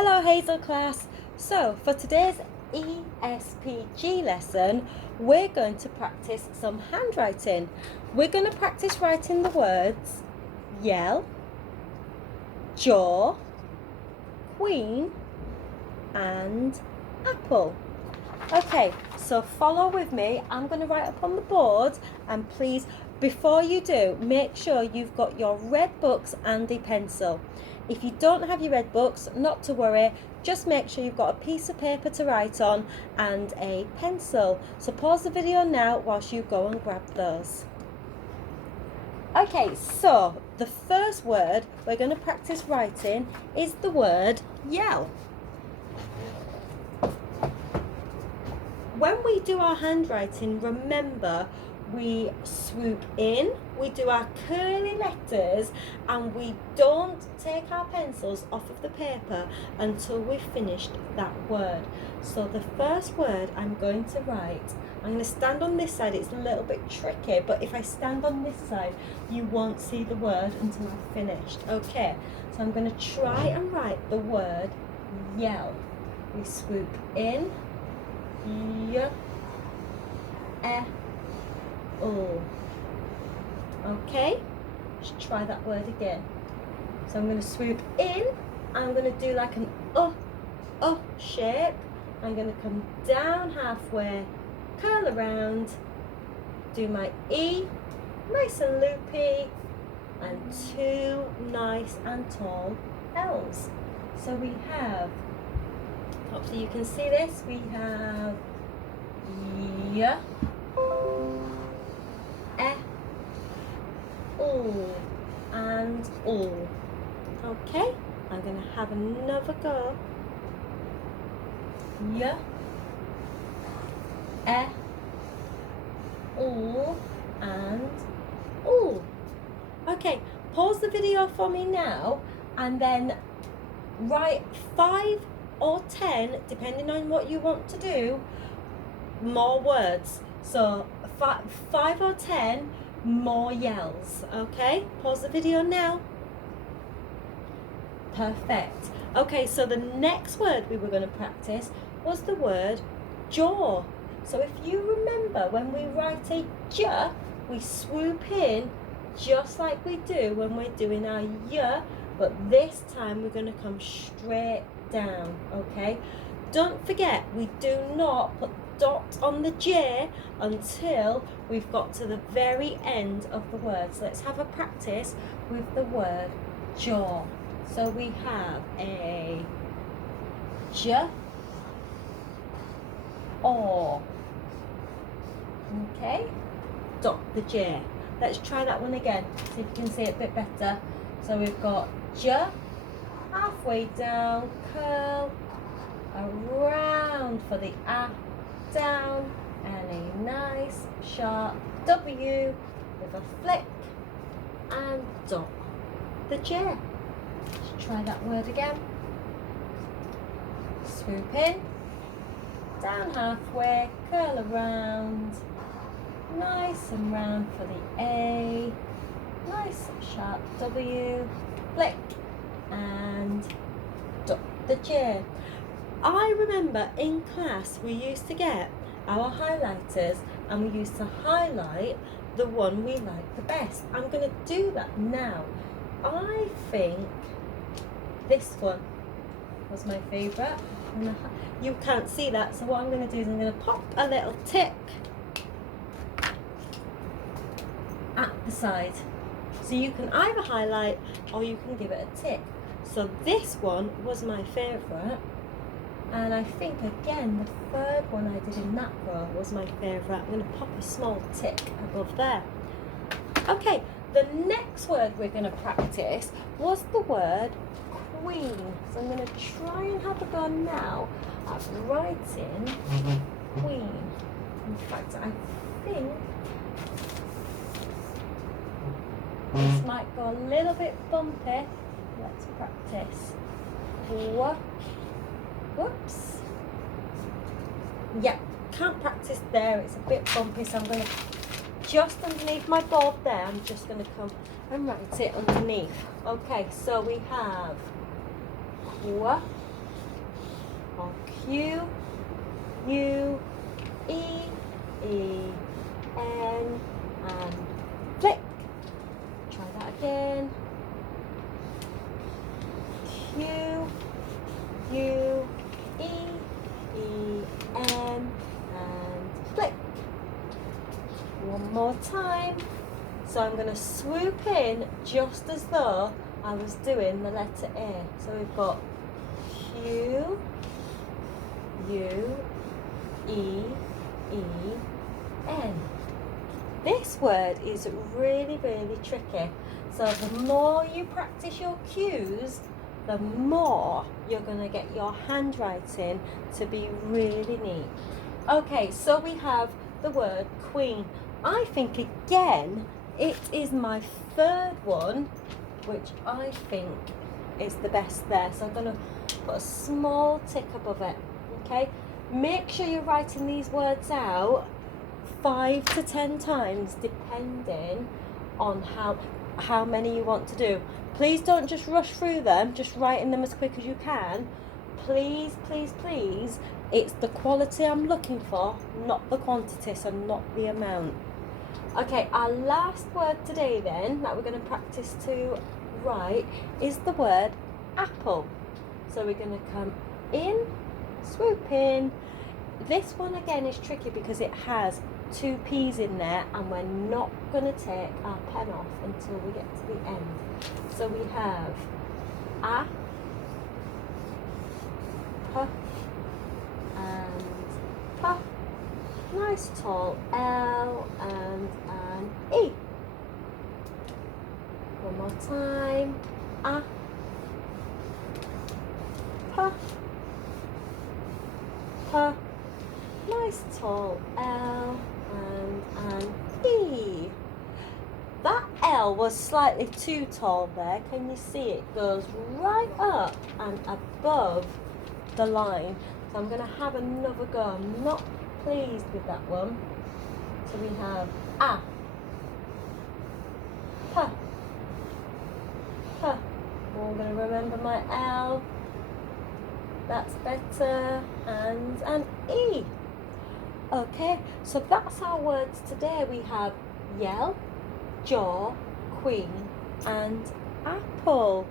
Hello Hazel class. So for today's ESPG lesson, we're going to practice some handwriting. We're going to practice writing the words yell, jaw, queen and apple. Okay, so follow with me. I'm going to write up on the board, and please, before you do, make sure you've got your red books and a pencil. If you don't have your red books, not to worry, just make sure you've got a piece of paper to write on and a pencil. So pause the video now whilst you go and grab those. Okay, so the first word we're going to practice writing is the word yell. When we do our handwriting, remember, we swoop in, we do our curly letters, and we don't take our pencils off of the paper until we've finished that word. So the first word I'm going to write, I'm going to stand on this side. It's a little bit tricky, but if I stand on this side, you won't see the word until I've finished. Okay, so I'm going to try and write the word yell. We swoop in. Okay, let's try that word again. So I'm going to swoop in, I'm going to do like an shape. I'm going to come down halfway, curl around, do my E, nice and loopy, and two nice and tall L's. So we have, hopefully you can see this, we have y, and o. Okay, I'm going to have another go. Y, and o. Okay, pause the video for me now and then write 5 or 10, depending on what you want to do, more words. So 5 or 10 more yells. Okay, pause the video now. Perfect. Okay, so the next word we were going to practice was the word jaw. So if you remember, when we write a j, we swoop in just like we do when we're doing our y, but this time we're going to come straight down. Okay, don't forget, we do not put dot on the J until we've got to the very end of the word. So let's have a practice with the word jaw. So we have a j, or. Okay, dot the J. Let's try that one again, see if you can see it a bit better. So we've got j, halfway down, curl, around for the A, down, and a nice sharp W with a flick, and dot the J. Let's try that word again. Swoop in, down halfway, curl around, nice and round for the A, nice sharp W, flick, and dot the J. I remember in class we used to get our highlighters and we used to highlight the one we liked the best. I'm going to do that now. I think this one was my favourite. You can't see that, so what I'm going to do is I'm going to pop a little tick at the side. So you can either highlight or you can give it a tick. So this one was my favourite. And I think, again, the third one I did in that row was my favourite. I'm going to pop a small tick above there. Okay, the next word we're going to practice was the word queen. So I'm going to try and have a go now at writing queen. In fact, I think this might go a little bit bumpy. Let's practice. Whoops. Yeah, can't practice there. It's a bit bumpy, so I'm going to, just underneath my board there, I'm just going to come and write it underneath. Okay, so we have or Q, U, E, E, N, and flick. Try that again. Q, U, E, E, N, and flick. One more time. So I'm going to swoop in just as though I was doing the letter A. So we've got Q, U, E, E, N. This word is really, really tricky. So the more you practice your cues, the more you're going to get your handwriting to be really neat. Okay, so we have the word queen. I think again, it is my third one, which I think is the best there. So I'm going to put a small tick above it, okay? Make sure you're writing these words out 5 to 10 times, depending on how many you want to do. Please don't just rush through them, just writing them as quick as you can. Please, please, please, it's the quality I'm looking for, not the quantity, so not the amount. Okay, our last word today then, that we're going to practice to write, is the word apple. So we're going to come in, swoop in. This one again is tricky because it has 2 P's in there, and we're not going to take our pen off until we get to the end. So we have A, P, and P. Nice tall L and an E. One more time. A, P, P. Nice tall L and an E. That L was slightly too tall there. Can you see it goes right up and above the line? So I'm going to have another go. I'm not pleased with that one. So we have A, P, P. I'm going to remember my L. That's better. And an E. Okay, so that's our words today. We have yell, jaw, queen, and apple.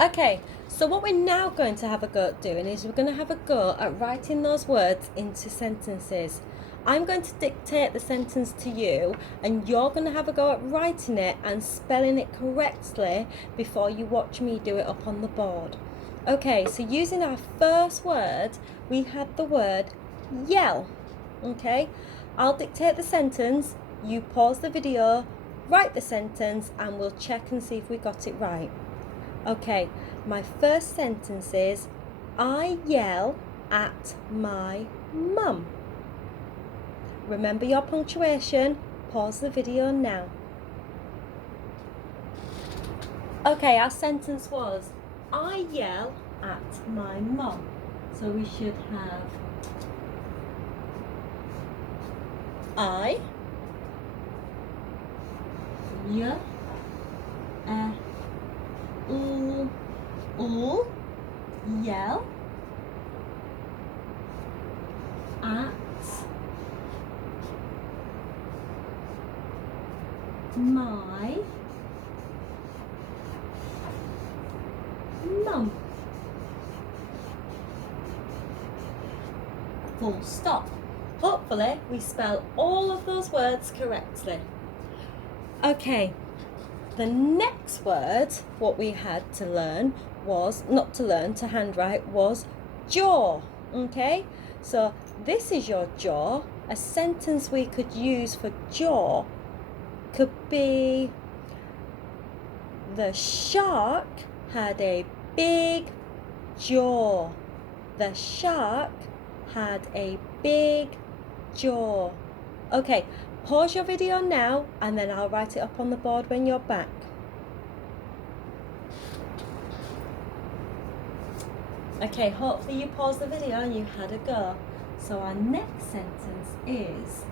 Okay, so what we're now going to have a go at doing is we're going to have a go at writing those words into sentences. I'm going to dictate the sentence to you, and you're going to have a go at writing it and spelling it correctly before you watch me do it up on the board. Okay, so using our first word, we had the word yell. Okay, I'll dictate the sentence, you pause the video, write the sentence, and we'll check and see if we got it right. Okay, my first sentence is, I yell at my mum. Remember your punctuation, pause the video now. Okay, our sentence was, I yell at my mum. So we should have I, y, yell at my mum. Full stop. Hopefully we spell all of those words correctly. Okay, the next word, what we had to learn was, to handwrite, was jaw. Okay, so this is your jaw. A sentence we could use for jaw could be, the shark had a big jaw. The shark had a big jaw. Okay, pause your video now and then I'll write it up on the board when you're back. Okay, hopefully you paused the video and you had a go. So our next sentence is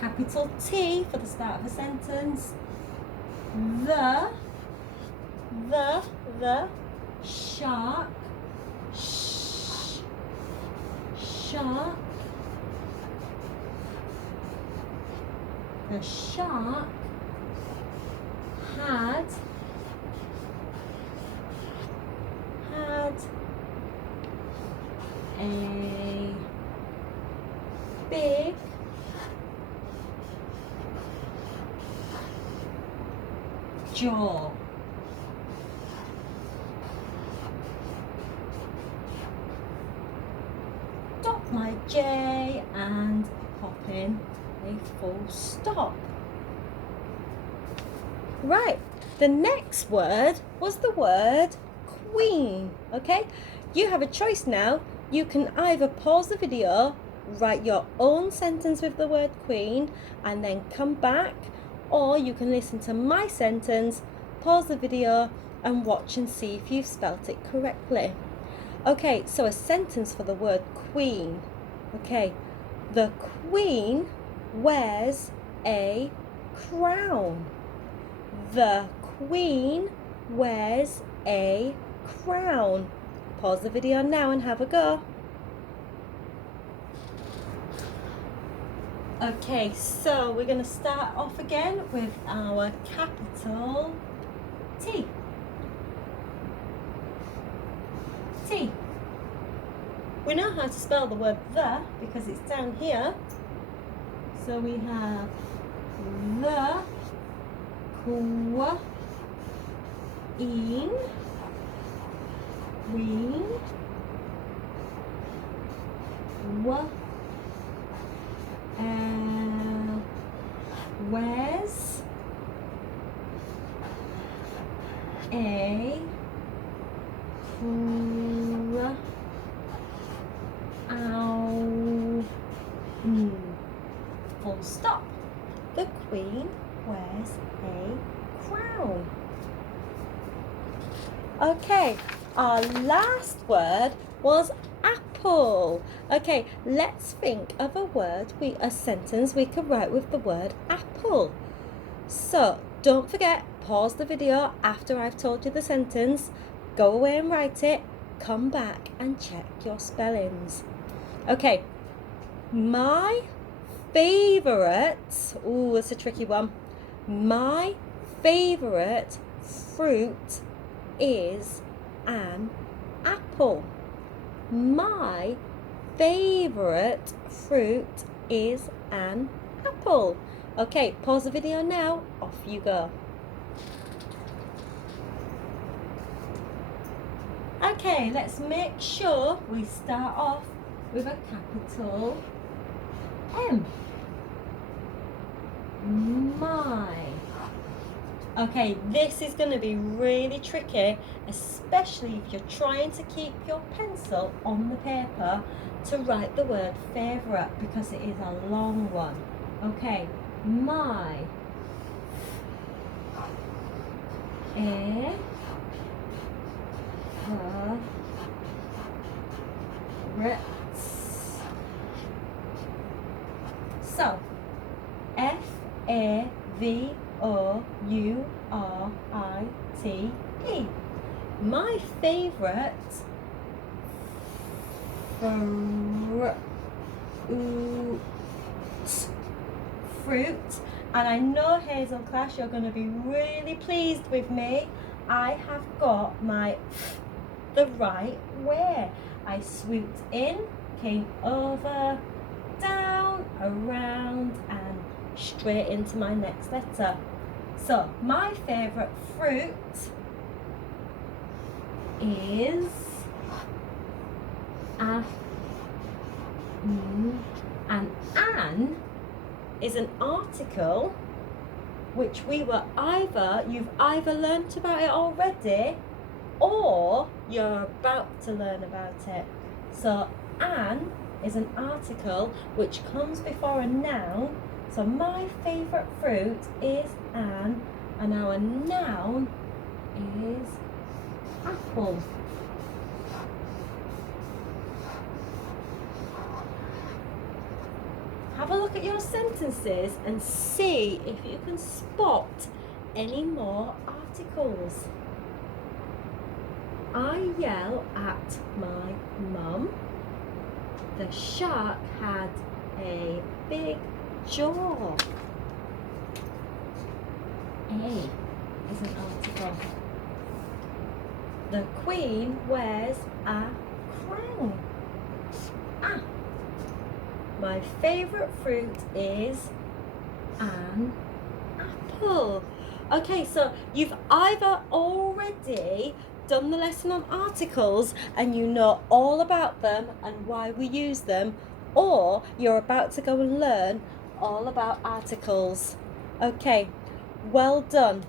capital T for the start of a sentence. The the shark, shark, the shark had a big jaw. Stop my J and pop in a full stop. Right, the next word was the word queen. Okay, you have a choice now. You can either pause the video, write your own sentence with the word queen, and then come back, or you can listen to my sentence, pause the video, and watch and see if you've spelt it correctly. Okay, so a sentence for the word queen. Okay, the queen wears a crown. The queen wears a crown. Pause the video now and have a go. Okay, so we're going to start off again with our capital T. T. We know how to spell the word the because it's down here. So we have the queen, wears a full stop. The queen wears a crown. Okay, our last word was apple. Okay, let's think of a sentence we could write with the word apple. So don't forget, pause the video after I've told you the sentence, go away and write it, come back and check your spellings. Okay, my favourite, it's a tricky one. My favourite fruit is an apple. My favourite fruit is an apple. Okay, pause the video now, off you go. Okay, let's make sure we start off with a capital M. My. Okay, this is going to be really tricky, especially if you're trying to keep your pencil on the paper to write the word favourite because it is a long one. Okay, my. So, F-A-V-O-U-R-I-T-E. My favourite fruit, and I know Hazel class, you're going to be really pleased with me. I have got my the right way. I swooped in, came over, down, around, and straight into my next letter. So my favourite fruit is an is an article which you've either learnt about it already or you're about to learn about it. So an is an article which comes before a noun. So my favourite fruit is an, and our noun is apple. Have a look at your sentences and see if you can spot any more articles. I yell at my mum. The shark had a big jaw. A is an article. The queen wears a crown. Ah. My favourite fruit is an apple. Okay, so you've either already done the lesson on articles and you know all about them and why we use them, or you're about to go and learn all about articles. Okay, well done.